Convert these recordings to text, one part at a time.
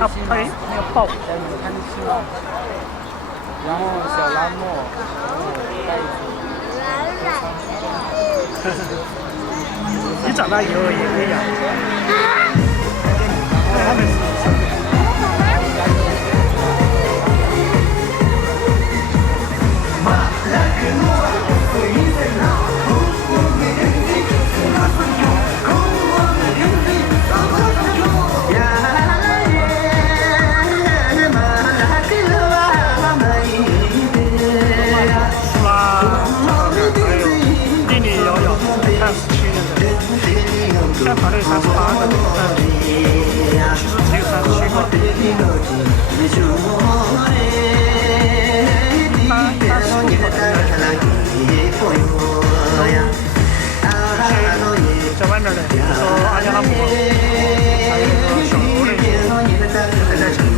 它要爆。然后小拉莫，然后袋子。你长大以后也可以养。他们是。看团队38个，其实只有37个。他是不可能在外面的，比如说阿加拉姆，还有那个小罗的，还在成都。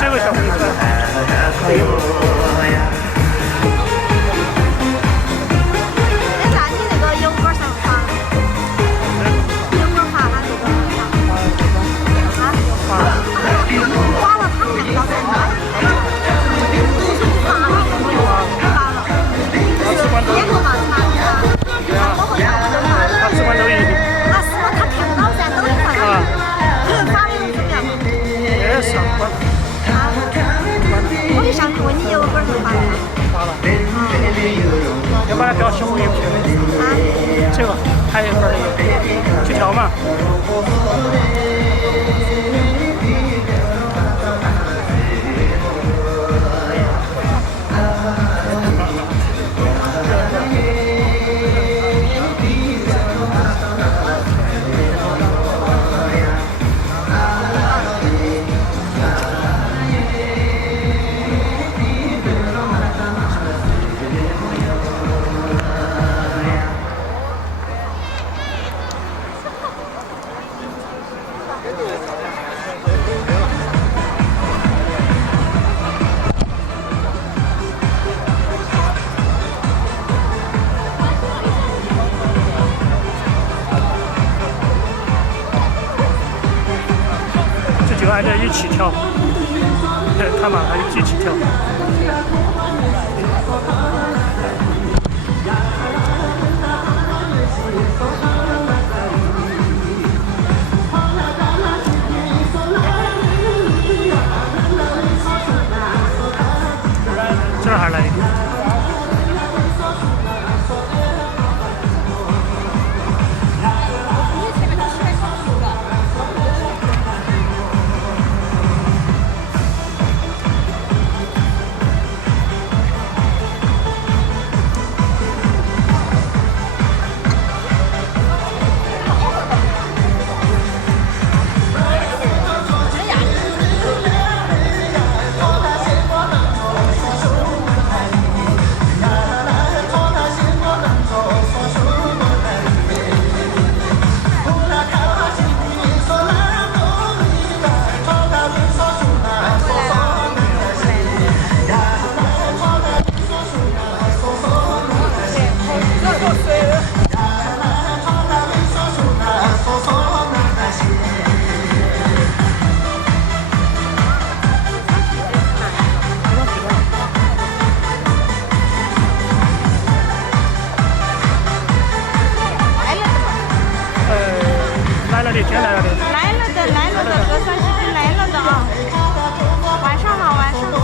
这个小朋友可以。要不然调小红油这个还有一份的油，去调嘛。就按照一起跳，看嘛，它一起跳。这儿还来一个。天来了的，来了的，隔三几天来了的啊！晚上好，晚上好。